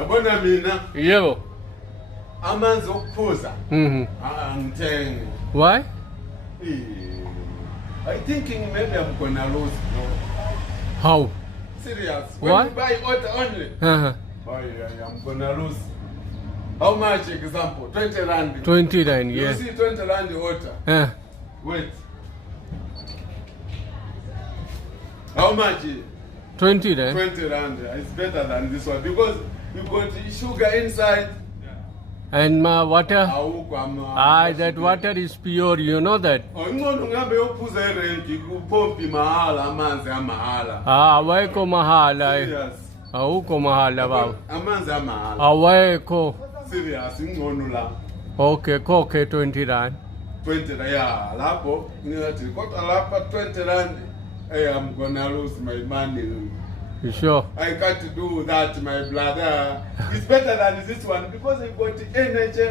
Yabona mina Yebo. amanzi okuphuza. Angithengi. Why? I thinking maybe I'm gonna lose. No. How? Serious. When What? you buy water only. Uh-huh. Oh yeah, I'm gonna lose. How much example? 20 rand. 20 rand, You yeah. see 20 rand water. Wait. How much? 20 rand. 20 rand. It's better than this one because you got sugar inside. And water? Awukho That water is pure, you know that. Ingono ngihambe yophuza erenki kupompi mahala amanzi amahala. Awekho mahala. Serious. Awukho mahala baba. Amanzi amahala. Awekho. Serious ingcono la. Okay, koke 20 rand. 20 rand. Yeah, lapho ngiyathi kodwa lapha 20 rand. Hey, I'm gonna lose my money. You sure? I can't do that, my brother. It's better than this one because I got energy.